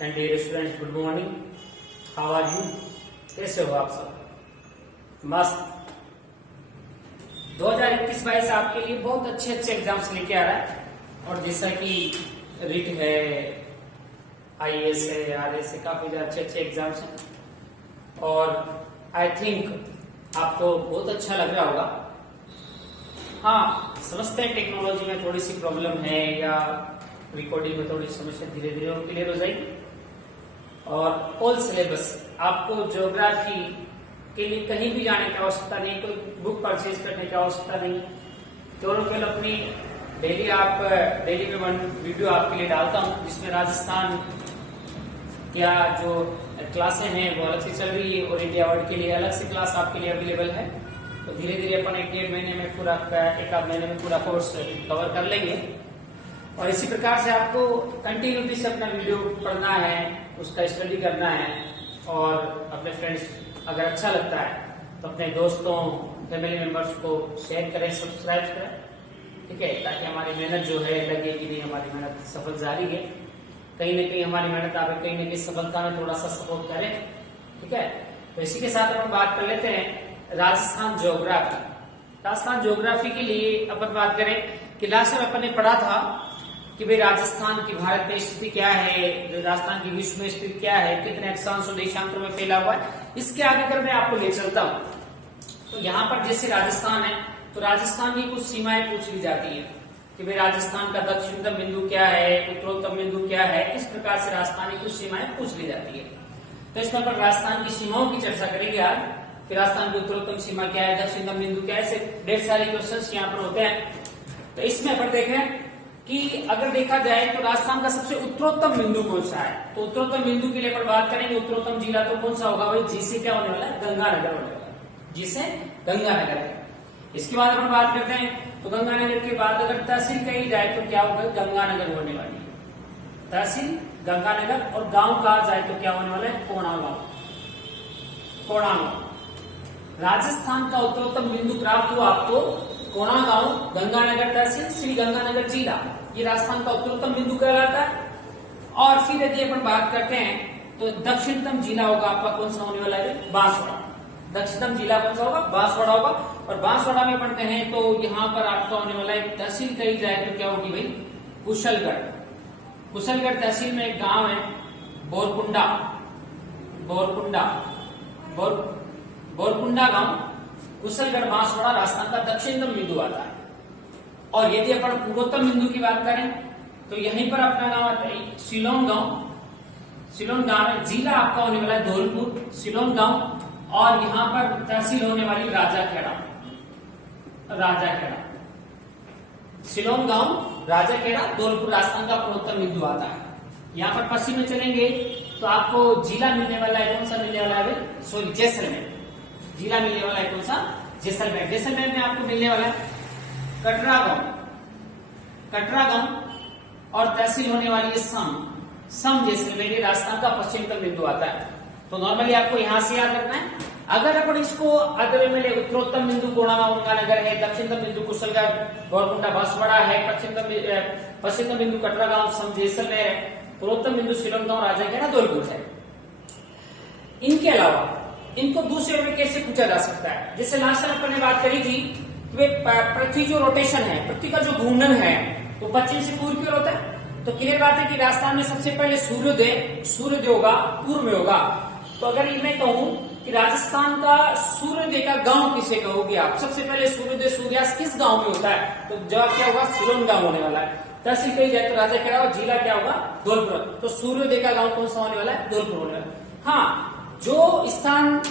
And dear students, good morning. How are you? कैसे हो आप सब? मस्त। 2021-22 आपके लिए बहुत अच्छे अच्छे एग्जाम्स लेके आ रहा है। और जैसा कि रिट है, आईएएस है, आरएस है, काफी अच्छे अच्छे एग्जाम्स हैं और आई थिंक आपको बहुत अच्छा लग रहा होगा। हाँ, समझते हैं टेक्नोलॉजी में थोड़ी सी प्रॉब्लम है या रिकॉर्डिंग में थोड़ी समस्या धीरे धीरे और क्लियर हो जाएगी। और ऑल सिलेबस, आपको ज्योग्राफी के लिए कहीं भी जाने की आवश्यकता नहीं, कोई बुक परचेज करने की आवश्यकता नहीं। केवल अपनी डेली में वन वीडियो आपके लिए डालता हूँ जिसमें राजस्थान क्या जो क्लासें हैं वो अलग से चल रही है और इंडिया वर्ल्ड के लिए अलग से क्लास आपके लिए अवेलेबल है। तो धीरे धीरे अपन एक डेढ़ महीने में पूरा एक आध महीने में पूरा कोर्स कवर कर लेंगे। और इसी प्रकार से आपको कंटिन्यूटी से अपना वीडियो पढ़ना है, उसका स्टडी करना है और अपने फ्रेंड्स अगर अच्छा लगता है तो अपने दोस्तों फैमिली मेंबर्स को शेयर करें, सब्सक्राइब करें, ठीक है, ताकि हमारी मेहनत जो है लगे कि नहीं हमारी मेहनत सफल जारी है। कहीं ना कहीं हमारी मेहनत आप कहीं ना कहीं सफलता में थोड़ा सा सपोर्ट करें, ठीक है। तो इसी के साथ अपन बात कर लेते हैं राजस्थान ज्योग्राफी। राजस्थान ज्योग्राफी के लिए अपन बात करें कि लास्ट में अपन ने पढ़ा था कि भाई राजस्थान की भारत में स्थिति क्या है, राजस्थान की विश्व में स्थिति क्या है, कितने अक्षांश और देशांतरों में फैला हुआ है। इसके आगे अगर मैं आपको ले चलता हूं तो यहाँ पर जैसे राजस्थान है तो राजस्थान की कुछ सीमाएं पूछ ली जाती है कि भाई राजस्थान का दक्षिणतम बिंदु क्या है, उत्तरोत्तम बिंदु क्या है। इस प्रकार से राजस्थान की कुछ सीमाएं पूछ ली जाती है। तो इसमें पर राजस्थान की सीमाओं की चर्चा करेंगे आज कि राजस्थान की उत्तरोत्तम सीमा क्या है, दक्षिणतम बिंदु क्या है। ऐसे ढेर सारे क्वेश्चन यहाँ पर होते हैं। तो इसमें अपन देखें कि अगर देखा जाए तो राजस्थान का सबसे उत्तरोत्तम बिंदु कौन सा है। तो उत्तरोत्तम बिंदु के लिए अपन बात करेंगे उत्तरोत्तम जिला तो कौन सा होगा भाई, जी से क्या होने वाला है, गंगानगर होने वाला है, जी से गंगानगर है। इसके बाद अपन बात करते हैं तो गंगानगर के बाद अगर तहसील कही जाए तो क्या होगा, गंगानगर होने वाली है, तहसील गंगानगर। और गांव कहा जाए तो क्या होने वाला है, कोणा गांव, कोणा गांव। राजस्थान का उत्तरोत्तम बिंदु प्राप्त हुआ आपको कोणा गांव, गंगानगर तहसील, श्री गंगानगर जिला, ये राजस्थान का उत्तरोत्तम बिंदु कहलाता है। और फिर यदि अपन बात करते हैं तो दक्षिणतम जिला होगा आपका कौन सा होने वाला है, बांसवाड़ा। दक्षिणतम जिला कौन सा होगा, बांसवाड़ा होगा। और बांसवाड़ा में अपन कहें तो यहाँ पर आपका होने वाला है तहसील कही जाए तो क्या होगी भाई, कुशलगढ़। कुशलगढ़ तहसील में एक गांव है बोरकुंडा, बोरकुंडा, बोरकुंडा गांव, कुशलगढ़, बांसवाड़ा राजस्थान का दक्षिणतम बिंदु आता है। और यदि अपन पूर्वोत्तम बिंदु की बात करें तो यहीं पर अपना गांव आता है सिलोन गांव। सिलोन गांव है, जिला आपका होने वाला है धौलपुर, सिलोन गांव। और यहाँ पर तहसील होने वाली राजाखेड़ा, राजाखेड़ा, सिलोन गांव, राजाखेड़ा, धौलपुर राजस्थान का पूर्वोत्तम बिंदु आता है। यहाँ पर पश्चिम में चलेंगे तो आपको जिला मिलने वाला है, कौन सा मिलने वाला है, सॉरी जैसलमेर। जिला मिलने वाला है कौन सा, जैसलमेर। जैसलमेर में आपको मिलने वाला है कटरा गांव, कटरा गांव। और तहसील होने वाली है सम जैसलमेर, ये राजस्थान का पश्चिमतम बिंदु आता है। तो नॉर्मली आपको यहां से याद रखना है। अगर अपन इसको अदर में ले, उत्तरोत्तम बिंदु कोणा गांव गंगानगर है, दक्षिणतम बिंदु कुशलगढ़ गौरकुंडा बांसवाड़ा है, पश्चिमतम बिंदु कटरा गांव सम जैसलमेर है, पूर्वोत्तम बिंदु सिलोन गांव राजाखेड़ा धौलपुर है। इनके अलावा इनको दूसरे में कैसे पूछा जा सकता है, जैसे लास्ट टाइम अपन ने बात करी थी कि पृथ्वी जो रोटेशन है, पृथ्वी का जो घूर्णन है वो पश्चिम से पूर्व की ओर होता है। तो क्लियर बात है कि राजस्थान में सबसे पहले सूर्योदय होगा, पूर्व में होगा। तो अगर मैं कहूं कि राजस्थान का सूर्योदय का गांव किसे कहोगे आप, सबसे पहले सूर्योदय सूर्यास्त किस गांव में होता है, तो जवाब क्या होगा, सिलोन गांव होने वाला है। तहसील कही जाए तो राजाखेड़ा और जिला क्या होगा, धौलपुर। तो सूर्योदय का गांव कौन सा होने वाला है, धौलपुर होने वाला है। हाँ, जो स्थान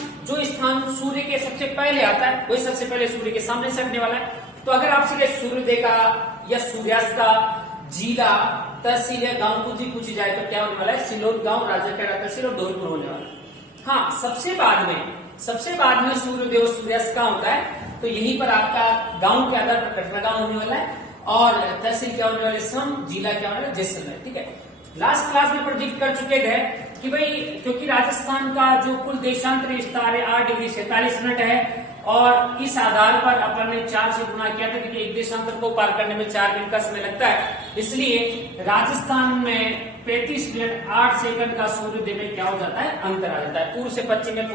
सूर्य के सबसे पहले आता है वही सबसे पहले सूर्य के सामने से हटने वाला है। तो अगर आपसे सूर्योदय का या सूर्यास्त का जिला, तहसील या गांव कुछ भी पूछी जाए तो क्या होने वाला है, सिलोन गांव, राजाखेड़ा तहसील और धौलपुर होने वाला है। हाँ, सबसे बाद में सूर्योदय और सूर्यास्त का होता है। तो यहीं पर आपका गांव के आधार पर कटरा गांव होने वाला है और तहसील क्या होने वाले सम, जिला क्या होने वाला जैसलमेर, ठीक है। लास्ट क्लास में प्रेडिक्ट कर चुके थे कि भाई क्योंकि राजस्थान का जो कुल देशांतरी विस्तार है 8 डिग्री 47 मिनट है और इस आधार पर अपन ने 4 से गुणा किया था क्योंकि एक देशांतर को पार करने में 4 दिन का समय लगता है। इसलिए राजस्थान में 35 मिनट 8 सेकंड का सूर्योदय में क्या हो जाता है, अंतर आ जाता है। पूर्व से पश्चिम में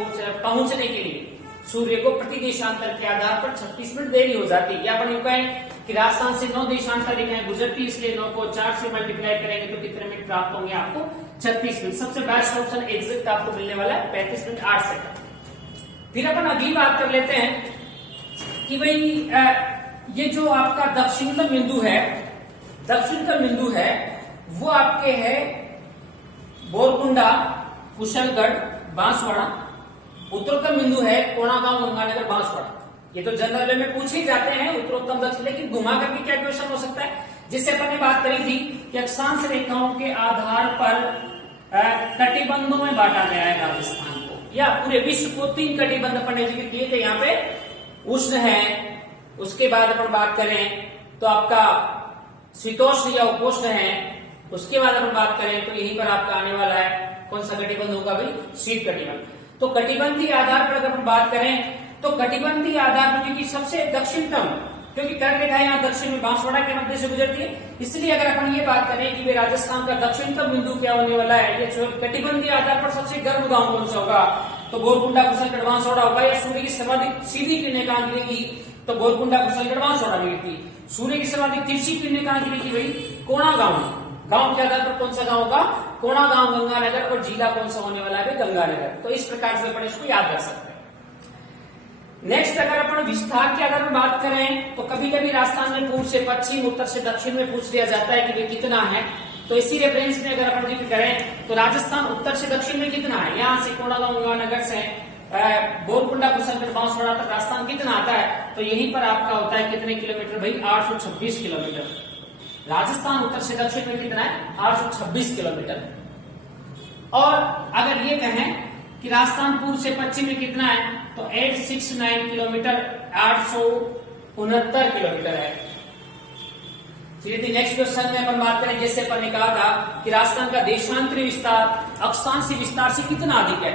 पहुंचने के लिए सूर्य को प्रति देशांतर के आधार पर 36 मिनट देरी हो जाती है। या अपन कहें कि राजस्थान से 9 देशांतर रेखाएं गुजरती, इसलिए 9 को 4 से मल्टीप्लाई करेंगे तो कितने मिनट प्राप्त होंगे आपको, 36 मिनट। सबसे बेस्ट ऑप्शन एग्जैक्ट आपको मिलने वाला है 35 मिनट 8 सेकंड। फिर अपन अगली बात कर लेते हैं कि भाई ये जो आपका दक्षिणतम बिंदु है वो आपके है बोरकुंडा, कुशलगढ़, बांसवाड़ा। उत्तरोत्तम बिंदु है कोणागांव, गंगानगर, बांसवाड़ा। ये तो जनरल में पूछे ही जाते हैं उत्तरोत्तम दक्षिण, लेकिन घुमा करके क्या क्वेश्चन हो सकता है, जिससे अपन ने बात करी थी कि अक्षांश रेखाओं के आधार पर कटिबंधों में बांटा गया है राजस्थान को, या पूरे विश्व को 3 कटिबंध अपन ने जिक्र किए थे। यहाँ पे उष्ण है, उसके बाद अपन बात करें तो आपका शीतोष्ण या उपोष्ण है, उसके बाद अपन बात करें तो यहीं पर आपका आने वाला है कौन सा कटिबंध होगा भाई, शीत कटिबंध। तो कटिबंधीय आधार पर अगर अपन बात करें तो कटिबंधीय आधार पर, क्योंकि सबसे दक्षिणतम, क्योंकि कर्क रेखा यहाँ दक्षिण में बांसवाड़ा के मध्य से गुजरती है, इसलिए अगर अपन ये बात करें कि वे राजस्थान का दक्षिणतम बिंदु क्या होने वाला है, ये कटिबंधीय आधार पर सबसे गर्म गांव कौन सा होगा, तो बोरकुंडा, कुशलगढ़, बांसवाड़ा होगा। या सूर्य की सर्वाधिक सीधी किरणें कहां गिरेगी, तो बोरकुंडा, कुशलगढ़, बांसवाड़ा में गिरती। सूर्य की सर्वाधिक तिरछी किरणें कहां गिरेगी भाई, कोणागांव। गांव के आधार पर कौन सा गांव होगा, कोणागांव, गंगानगर, और जिला कौन सा होने वाला है, गंगानगर। तो इस प्रकार से अपन इसको याद रख सकते हैं। नेक्स्ट अगर अपन विस्तार के आधार पर बात करें तो कभी कभी राजस्थान में पूर्व से पश्चिम, उत्तर से दक्षिण में पूछ लिया जाता है कि वे कितना है। तो इसी रेफरेंस में अगर अपन जिक्र करें तो राजस्थान उत्तर से दक्षिण में कितना है, यहाँ से कोणागांव, गंगानगर से बोरकुंडा, कुशलगढ़, बांसवाड़ा तक राजस्थान कितना आता है, तो यहीं पर आपका होता है कितने किलोमीटर भाई, 826 किलोमीटर। राजस्थान उत्तर से दक्षिण में कितना है, 826 किलोमीटर। और अगर ये कहें कि राजस्थान पूर्व से पश्चिम में कितना है, तो 869 किलोमीटर, 869 किलोमीटर है। फिर यदि नेक्स्ट क्वेश्चन में अपन बात करें, जैसे अपन ने कहा था कि राजस्थान का देशांतरीय विस्तार अक्षांशीय विस्तार से कितना अधिक है,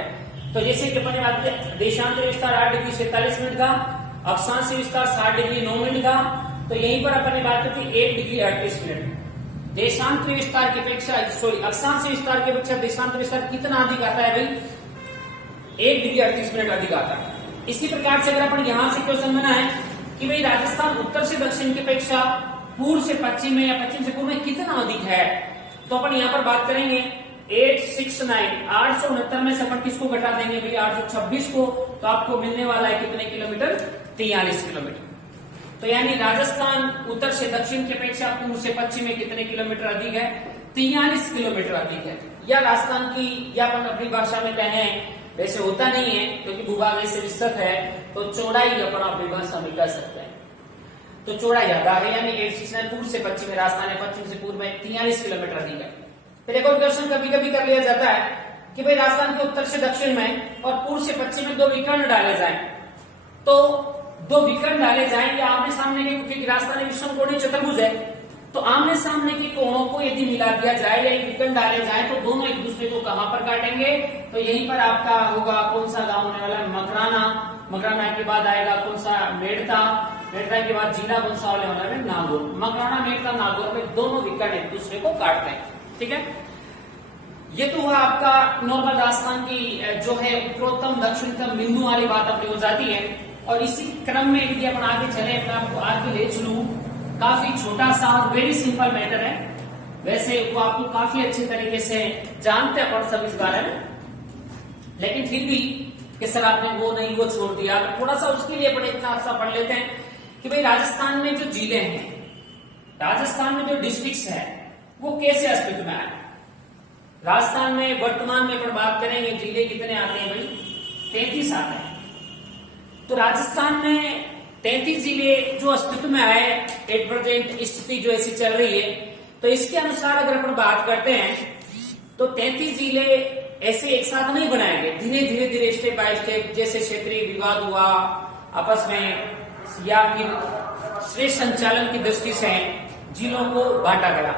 तो जैसे कि अपन ने बात की देशांतरीय विस्तार 8 डिग्री 47 मिनट का, अक्षांशीय विस्तार 60 डिग्री 9 मिनट का, तो यहीं पर अपन ने बात की थी 1 डिग्री 38 मिनट। देशांतरीय विस्तार की अपेक्षा अक्षांशीय विस्तार की अपेक्षा देशांतरीय विस्तार कितना अधिक आता है भाई, 1 डिग्री 38 मिनट अधिक आता है। इसी प्रकार से अगर अपन यहां से क्वेश्चन बनाए कि भाई राजस्थान उत्तर से दक्षिण की अपेक्षा पूर्व से पश्चिम में या पश्चिम से पूर्व में कितना अधिक है, तो अपन यहां पर बात करेंगे 869, 869 में से अपन किसको घटा देंगे भाई, 826 को, तो आपको मिलने वाला है कितने किलोमीटर, 43 किलोमीटर। तो यानी राजस्थान उत्तर से दक्षिण की अपेक्षा पूर्व से पश्चिम में कितने किलोमीटर अधिक है, 43 किलोमीटर अधिक है। या राजस्थान की, या अपन अपनी भाषा में कहें, वैसे होता नहीं है क्योंकि भूभाग ऐसे विस्तृत है, तो चौड़ाई अपन अपनी भाषा में कह सकते हैं, तो चौड़ाई ज्यादा है, यानी 869 पूर्व से पश्चिम में, राजस्थान है पश्चिम से पूर्व में 43 किलोमीटर अधिक है। फिर एक और क्वेश्चन कभी कभी कर लिया जाता है कि भाई राजस्थान के उत्तर से दक्षिण में और पूर्व से पश्चिम में 2 विकर्ण डाले जाए, तो 2 विकर्ण डाले जाए या आमने सामने के, क्योंकि राजस्थान एक विषमकोणीय चतुर्भुज है, तो आमने सामने के कोणों को यदि मिला दिया जाए या विकर्ण डाले जाए तो दोनों एक दूसरे को कहां पर काटेंगे, तो यहीं पर आपका होगा कौन सा गांव होने वाला है, मकराना। मकराना के बाद आएगा कौन सा, मेड़ता। मेड़ता के बाद जिला कौन सा होने वाला है, नागौर। मकराना, मेड़ता, नागौर में दोनों विकर्ण एक दूसरे को काटते हैं। ठीक है, ये तो हुआ आपका नॉर्मल राजस्थान की जो है उत्तरोत्तम दक्षिणतम बिंदु वाली बात अपनी हो जाती है। और इसी क्रम में यदि अपन आगे चले, मैं आपको आगे ले चलूं, काफी छोटा सा और वेरी सिंपल मैटर है, वैसे वो आपको काफी अच्छे तरीके से जानते हैं सब इस बारे में, लेकिन फिर भी कि सर आपने वो नहीं वो छोड़ दिया, तो थोड़ा सा उसके लिए अपन इतना सा पढ़ लेते हैं कि भाई राजस्थान में जो जिले हैं, राजस्थान में जो डिस्ट्रिक्ट्स है, वो कैसे अस्तित्व में आए। राजस्थान में वर्तमान में अपन बात करेंगे जिले कितने आते हैं भाई, 33 आते हैं। तो राजस्थान में 33 जिले जो अस्तित्व में आए, एट प्रेजेंट स्थिति जो ऐसी चल रही है, तो इसके अनुसार अगर अपन बात करते हैं तो 33 जिले ऐसे एक साथ नहीं बनाए गए, धीरे धीरे स्टेप बाय स्टेप, जैसे क्षेत्रीय विवाद हुआ आपस में, या फिर श्रेष्ठ संचालन की दृष्टि से जिलों को बांटा गया।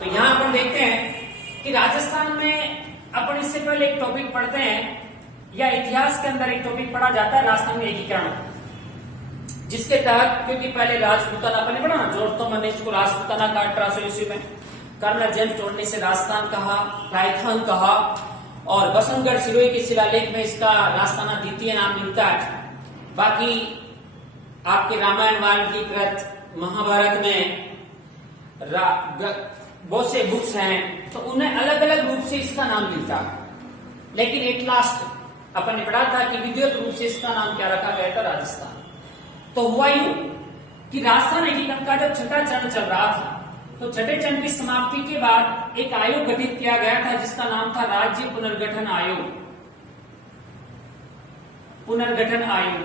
तो यहाँ अपन देखते हैं कि राजस्थान में अपन इससे पहले एक टॉपिक पढ़ते हैं, या इतिहास के अंदर एक टॉपिक पढ़ा जाता है राजस्थान में एकीकरण, जिसके तहत, क्योंकि पहले राजपूताना अपन ने पढ़ा ना, जोड़तो मैंने इसको राजपूताना का 1800 ईस्वी में, कर्नल जेम्स टोड ने इसे राजस्थान कहा, राजस्थान कहा, और बसंतगढ़ सिरोही के शिलालेख में इसका राजस्थाना द्वितीय नाम मिलता है। बाकी आपके रामायण वाल्मीकि कृत महाभारत में बहुत से बुक्स हैं, तो उन्हें अलग अलग रूप से इसका नाम मिलता है, लेकिन एट लास्ट अपन ने पढ़ा था कि विधिवत रूप से इसका नाम क्या रखा गया था, राजस्थान। तो हुआ यूं कि राजस्थान एकीकरण का जब छठा चरण चल रहा था, तो छठे चरण की समाप्ति के बाद एक आयोग गठित किया गया था जिसका नाम था राज्य पुनर्गठन आयोग। पुनर्गठन आयोग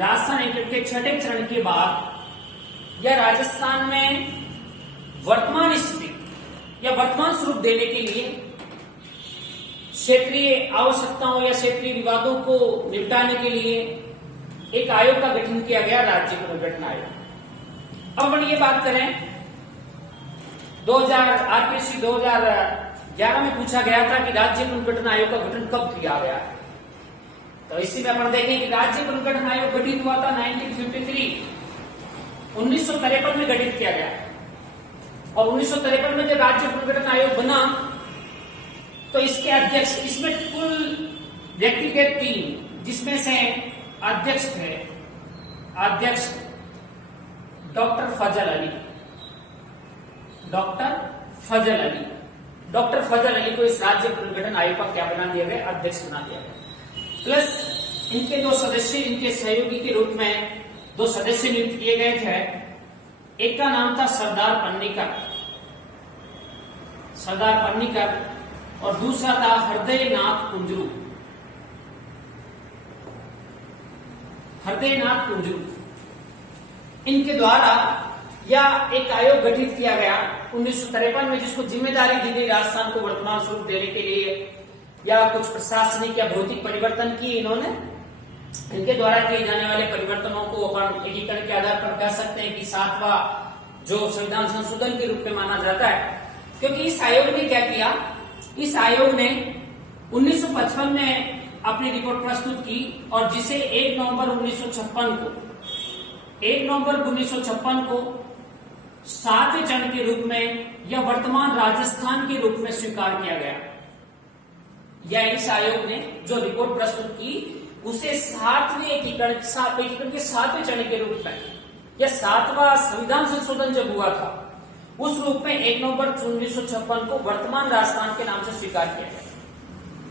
राजस्थान एकीकरण के छठे चरण के बाद या राजस्थान में वर्तमान स्थिति या वर्तमान स्वरूप देने के लिए क्षेत्रीय आवश्यकताओं या क्षेत्रीय विवादों को निपटाने के लिए एक आयोग का गठन किया गया, राज्य पुनर्गठन आयोग। अब अपन ये बात करें 2000 2011 में पूछा गया था कि राज्य पुनर्गठन आयोग का गठन कब किया गया है, तो इसी में अपन देखें कि राज्य पुनर्गठन आयोग गठित हुआ था 1953 में गठित किया गया, और 1953 में जब राज्य पुनर्गठन आयोग बना तो इसके अध्यक्ष, इसमें कुल व्यक्तिगत 3, जिसमें से अध्यक्ष थे अध्यक्ष डॉक्टर फजल अली। डॉक्टर फजल अली को इस राज्य पुनर्गठन आयोग का क्या बना दिया गया, अध्यक्ष बना दिया गया। प्लस इनके 2 सदस्य, इनके सहयोगी के रूप में 2 सदस्य नियुक्त किए गए थे। एक का नाम था सरदार पन्नीकर और दूसरा था हृदयनाथ कुंजरू। इनके द्वारा या एक आयोग गठित किया गया 1953 में, जिसको जिम्मेदारी दी गई राजस्थान को वर्तमान स्वरूप देने के लिए या कुछ प्रशासनिक या भौतिक परिवर्तन की इन्होंने। इनके द्वारा किए जाने वाले परिवर्तनों को अपन एकीकरण के आधार पर कह सकते हैं कि 7वां जो संविधान संशोधन के रूप में माना जाता है, क्योंकि इस आयोग ने क्या किया, इस आयोग ने 1955 में अपनी रिपोर्ट प्रस्तुत की और जिसे 1 नवंबर 1956 को 7वें चरण के रूप में या वर्तमान राजस्थान के रूप में स्वीकार किया गया। या इस आयोग ने जो रिपोर्ट प्रस्तुत की उसे 7वें एकीकरण के 7वें चरण के रूप में या 7वां संविधान संशोधन जब हुआ था उस रूप में 1 नवंबर 1956 को वर्तमान राजस्थान के नाम से स्वीकार किया गया।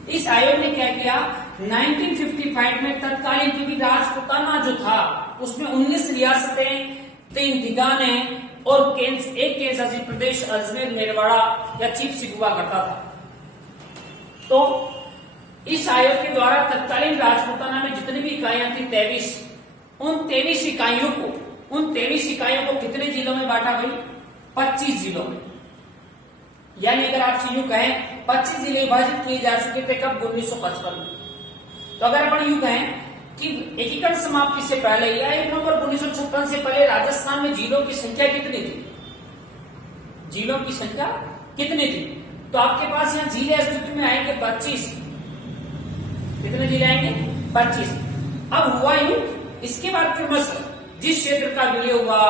इस आयोग ने क्या किया, 1955 में तत्कालीन, क्योंकि राजपुताना जो था उसमें 19 रियासतें, 3 ठिकाने और एक केंद्र शासित प्रदेश अजमेर, मेरवाड़ा या चीफ सिख हुआ करता था। तो इस आयोग के द्वारा तत्कालीन राजपुताना में जितनी भी इकाइयां थी 23, उन 23 इकाइयों को कितने जिलों में बांटा गई, 25 जिलों में। यानी अगर आप यूं कहें 25 जिले विभाजित किए जा चुके थे कब, 1955 में। तो अगर अपन यूं कहें कि एकीकरण समाप्ति से पहले या 1 नवंबर 1956 से पहले राजस्थान में जिलों की संख्या कितनी थी, तो आपके पास यहाँ जिले अस्तित्व में आएंगे 25। कितने जिले आएंगे, 25। अब हुआ यूं, इसके बाद क्रमशः जिस क्षेत्र का विलय हुआ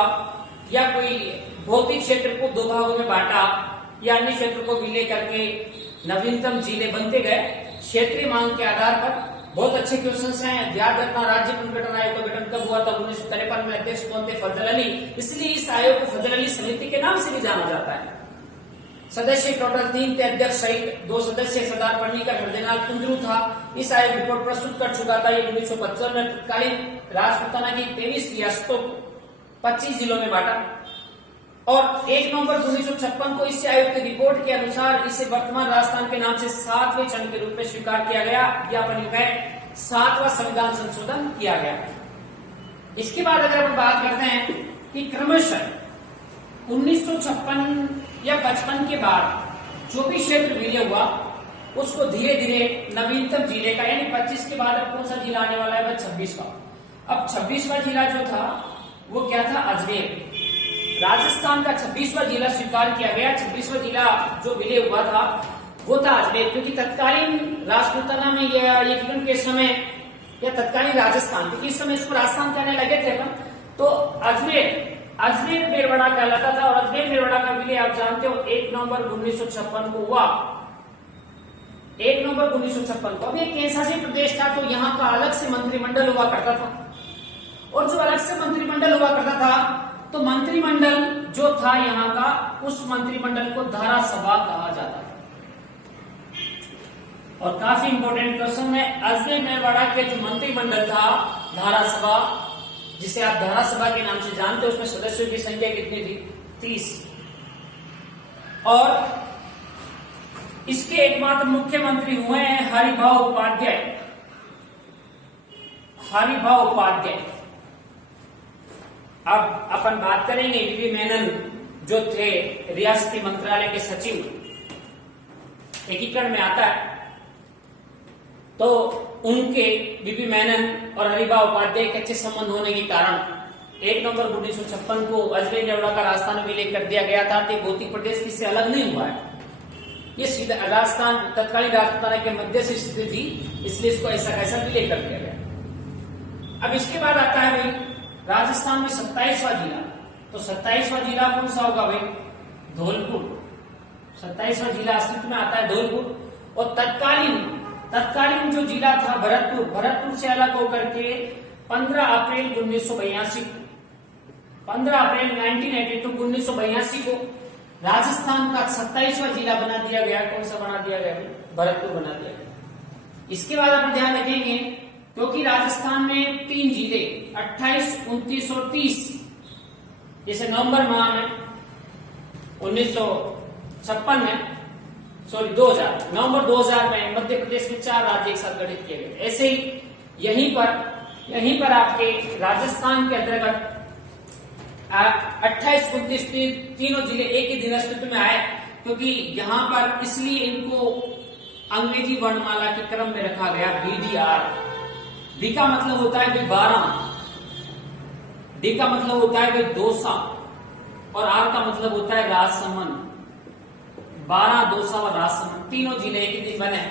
या कोई भौतिक क्षेत्र को 2 भागों में बांटा या अन्य क्षेत्र को विलय करके नवीनतम जिले बनते गए क्षेत्रीय मांग के आधार पर। बहुत अच्छे क्वेश्चंस हैं, याद रखना। राज्य पुनर्गठन आयोग का गठन कब हुआ था, 1953 में। अध्यक्ष कौन थे, फजल अली। इसलिए इस आयोग को फजल अली समिति के नाम से भी जाना जाता है। सदस्य टोटल 3 थे, अध्यक्ष सहित 2 सदस्य सरदार पन्नीकर, हृदयनाथ कुंजरू था। इस आयोग रिपोर्ट प्रस्तुत कर चुका था। ये 1955 में तत्कालीन राजपुताना की 23 रियासतों को 25 जिलों में बांटा और 1 नवंबर 1956 को इस आयोग की रिपोर्ट के अनुसार इसे वर्तमान राजस्थान के नाम से 7वें चरण के रूप में स्वीकार किया गया। या 7वां संविधान संशोधन किया गया। इसके बाद अगर हम बात करते हैं कि क्रमशः 1956 या 55 के बाद जो भी क्षेत्र विलय हुआ उसको धीरे धीरे नवीनतम जिले का, यानी 25 के बाद अब कौन सा जिला आने वाला है, वह 26वां। अब 26वां जिला जो था वो क्या था, अजमेर। राजस्थान का 26वां जिला स्वीकार किया गया। 26वां जिला जो विलय हुआ था वो था अजमेर, क्योंकि तत्कालीन राजपुताना में या एकीकरण के समय या तत्कालीन राजस्थान, क्योंकि इस समय इसको राजस्थान कहने लगे थे अपन, तो अजमेर अजमेर मेरवाड़ा कहलाता था। और अजमेर मेरवाड़ा का विलय आप जानते हो 1 नवंबर 1956 को हुआ। 1 नवंबर 1956 को। अब ये एक ऐसा प्रदेश था तो यहाँ का अलग से मंत्रिमंडल हुआ करता था। और जो अलग से मंत्रिमंडल हुआ करता था तो मंत्रिमंडल जो था यहाँ का, उस मंत्रिमंडल को धारा सभा कहा जाता था। और काफी इंपोर्टेंट क्वेश्चन है, अजमेर मेरवाड़ा के जो मंत्रिमंडल था धारा सभा, जिसे आप धारा सभा के नाम से जानते हो, उसमें सदस्यों की संख्या कितनी थी? 30। और इसके एकमात्र मुख्यमंत्री हुए हैं हरिभाऊ उपाध्याय। हरिभाऊ उपाध्याय। अब अपन बात करेंगे वीवी मेनन जो थे रियासती मंत्रालय के सचिव, एकीकरण में आता है, तो उनके वीवी मेनन और हरिभाऊ उपाध्याय के अच्छे संबंध होने के कारण 1 नवंबर 1956 को अजमेर मेरवाड़ा का राजस्थान विलय कर दिया गया था। तो भौतिक प्रदेश इससे अलग नहीं हुआ है, ये सीधा राजस्थान तत्कालीन राजस्थान के मध्य से स्थित थी, इसलिए इसको ऐसा कैसा विलय कर दिया गया। अब इसके बाद आता है भाई राजस्थान में 27वां जिला। तो 27वां जिला कौन सा होगा भाई? धौलपुर। 27वां जिला अस्तित्व में आता है धौलपुर। और तत्कालीन जो जिला था भरतपुर से अलग होकर के 15 अप्रैल 1982 को 1982 को राजस्थान का 27वां जिला बना दिया गया। कौन सा बना दिया गया? भरतपुर बना दिया गया। इसके बाद आप ध्यान रखेंगे क्योंकि राजस्थान में 3 जिले 28, 29 और 30, जैसे नवंबर माह में 1956 में नवंबर 2000 में मध्य प्रदेश में 4 राज्य एक साथ गठित किए गए। ऐसे ही यहीं पर आपके राजस्थान के अंतर्गत 28, 29, तीनों जिले एक ही दिन अस्तित्व में आए, क्योंकि यहाँ पर इसलिए इनको अंग्रेजी वर्णमाला के क्रम में रखा गया। BDR। डी का मतलब होता है भाई 12, डी का मतलब होता है भाई दोसा, और आर का मतलब होता है राजसमंद। 12, दोसा और राजसमंद तीनों जिले एक ही दिन बने।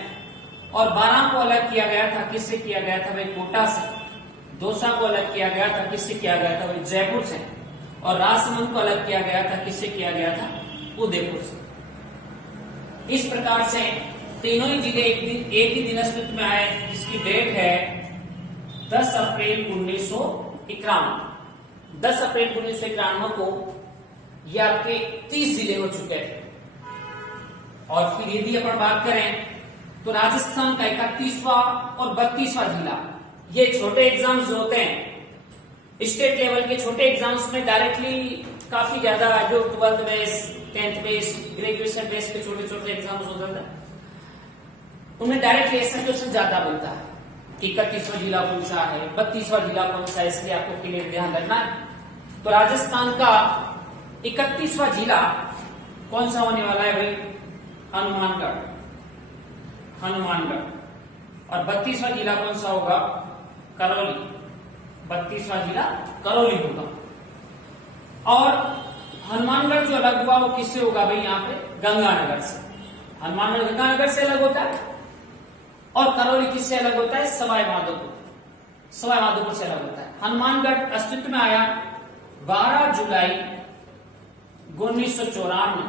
और 12 को अलग किया गया था, किससे किया गया था भाई? कोटा से। दोसा को अलग किया गया था, किससे किया गया था भाई? जयपुर से। और राजसमंद को अलग किया गया था, किससे किया गया था? उदयपुर से। इस प्रकार से तीनों ही जिले एक ही दिन अस्तित्व में आए, जिसकी डेट है 10 अप्रैल 1991। 10 अप्रैल 1991 को ये आपके 30 जिले हो चुके थे। और फिर यदि अपन बात करें तो राजस्थान का 31वां और 32वां जिला, ये छोटे एग्जाम्स जो होते हैं स्टेट लेवल के, छोटे एग्जाम्स में डायरेक्टली काफी ज्यादा जो 12th base, 10th base, graduation base के छोटे छोटे एग्जाम्स होते हैं, उनमें डायरेक्टली ऐसा क्वेश्चन ज्यादा बनता है कि 31वां जिला कौन सा है, 32वां जिला कौन सा है, इसलिए आपको क्लियर ध्यान रखना है। तो राजस्थान का 31वां जिला कौन सा होने वाला है भाई? हनुमानगढ़। और 32वां जिला कौन सा होगा? करौली। 32वां जिला करौली होगा। और हनुमानगढ़ जो अलग हुआ वो किससे होगा भाई? यहाँ पे गंगानगर से। हनुमानगढ़ गंगानगर से अलग होता है। और करौली किससे अलग होता है? सवाई माधोपुर से अलग होता है। हनुमानगढ़ अस्तित्व में आया 12 जुलाई 1994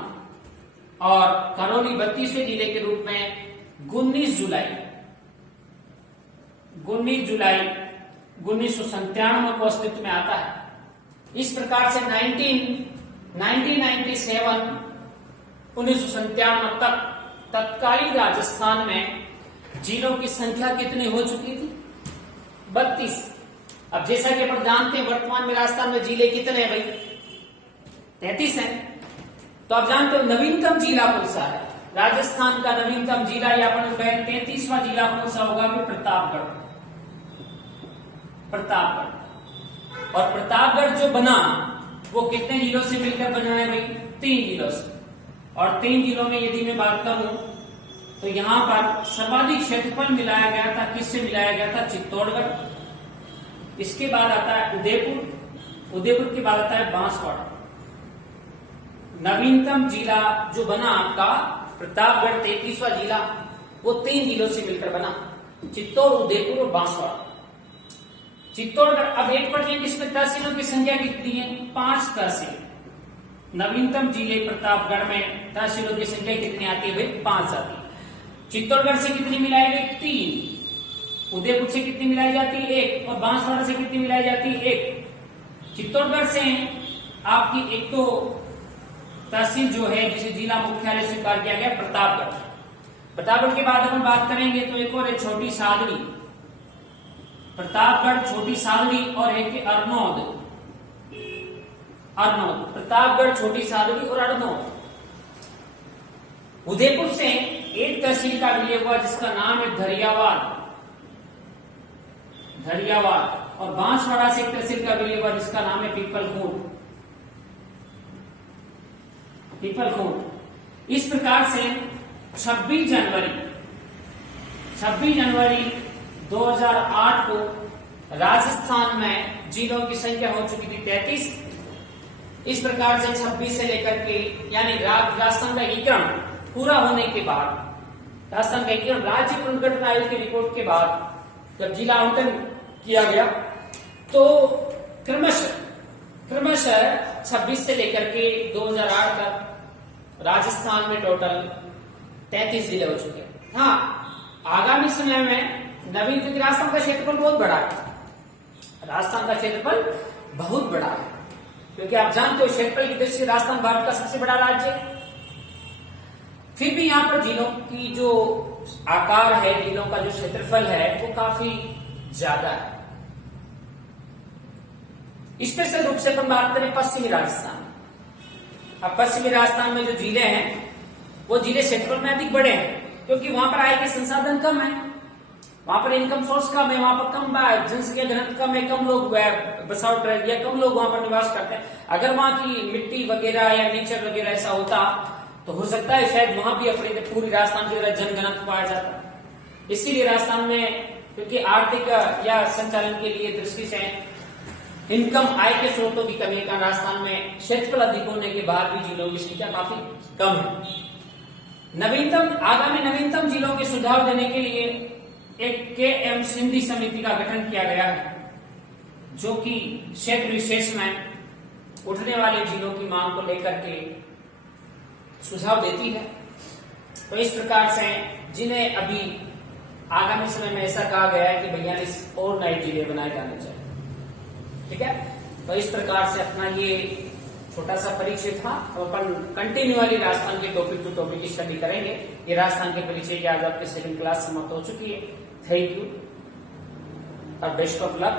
और करौली 32वें जिले के रूप में 19 जुलाई 1997 को अस्तित्व में आता है। इस प्रकार से 1997 तक तत्कालीन राजस्थान में जिलों की संख्या कितनी हो चुकी थी? 32। अब जैसा कि अपन जानते हैं वर्तमान में राजस्थान में जिले कितने हैं भाई? 33 हैं। तो आप जानते हो नवीनतम जिला कौन सा है? राजस्थान का नवीनतम जिला या अपन 33वां जिला कौन सा होगा? प्रतापगढ़। और प्रतापगढ़ जो बना वो कितने जिलों से मिलकर बना है भाई? 3 जिलों से। और 3 जिलों में यदि मैं बात करूं तो यहां पर सर्वाधिक क्षेत्रफल मिलाया गया था, किससे मिलाया गया था? चित्तौड़गढ़। इसके बाद आता है उदयपुर के बाद आता है बांसवाड़ा। नवीनतम जिला जो बना आपका प्रतापगढ़ 33वां जिला, वो 3 जिलों से मिलकर बना, चित्तौड़, उदयपुर और बांसवाड़ा। चित्तौड़गढ़, अब एक पढ़ लेंगे इसमें तहसीलों की संख्या कितनी है? 5 तहसील। नवीनतम जिले प्रतापगढ़ में तहसीलों की संख्या कितनी आती है भाई? 5 आती है। चित्तौड़गढ़ से कितनी मिलाई गई? 3। उदयपुर से कितनी मिलाई जाती है? 1। और बांसवाड़ा से कितनी मिलाई जाती है? 1। चित्तौड़गढ़ से आपकी एक तो तहसील जो है जिसे जिला मुख्यालय स्वीकार किया गया प्रतापगढ़। प्रतापगढ़ के बाद हम बात करेंगे तो एक और है छोटी सादड़ी, प्रतापगढ़, छोटी सादड़ी, और एक है अरनौद। प्रतापगढ़, छोटी सादड़ी और अरनौद। उदयपुर से एक तहसील का विलय हुआ जिसका नाम है धरियावाद, और बांसवाड़ा से एक तहसील का विलय हुआ जिसका नाम है पीपलखूंट। इस प्रकार से 26 जनवरी 2008 को राजस्थान में जिलों की संख्या हो चुकी थी 33। इस प्रकार से 26 से लेकर के यानी राजस्थान का एकीकरण पूरा होने के बाद, राजस्थान का एकीकरण राज्य पुनर्गठन आयोग की रिपोर्ट के बाद जब जिला आवंटन किया गया तो क्रमशः 26 से लेकर के 2008 तक राजस्थान में टोटल 33 जिले हो चुके हैं। हाँ, आगामी समय में नवीन, क्योंकि राजस्थान का क्षेत्रफल बहुत बड़ा है, क्योंकि आप जानते हो क्षेत्रफल की दृष्टि से राजस्थान भारत का सबसे बड़ा राज्य है। फिर भी यहाँ पर जिलों की जो आकार है, जिलों का जो क्षेत्रफल है वो काफी ज्यादा है। स्पेशल रूप से अपन बात करें पश्चिमी राजस्थान। अब पश्चिमी राजस्थान में जो जिले हैं वो जिले क्षेत्रफल में अधिक बड़े हैं, क्योंकि वहां पर आय के संसाधन कम है, वहां पर इनकम सोर्स कम है, वहां पर कम जनसंख्या घनत्व कम है, कम लोग बसावट या कम लोग वहां पर निवास करते हैं। अगर वहां की मिट्टी वगैरह या नेचर वगैरह ऐसा होता तो हो सकता है शायद वहां भी अपने पूरी राजस्थान की तरह जनघनत्व पाया जाता। इसीलिए राजस्थान में, क्योंकि आर्थिक या संचालन के लिए दृष्टि से इनकम, आय के स्रोतों की कमी का राजस्थान में क्षेत्रफल अधिक होने के बाद भी जिलों की संख्या काफी कम है। आगामी नवीनतम जिलों के सुझाव देने के लिए एक KM सिंधी समिति का गठन किया गया है, जो कि क्षेत्र विशेष में उठने वाले जिलों की मांग को लेकर के सुझाव देती है। तो इस प्रकार से जिन्हें अभी आगामी समय में ऐसा कहा गया है कि 42 और नए जिले बनाए जाने चाहिए। ठीक है, तो इस प्रकार से अपना ये छोटा सा परिचय था। तो अपन कंटिन्यूअली राजस्थान के टॉपिक टू टॉपिक की स्टडी करेंगे। ये राजस्थान के परिचय की आज आपकी सेकंड क्लास समाप्त हो चुकी है। थैंक यू और बेस्ट ऑफ लक।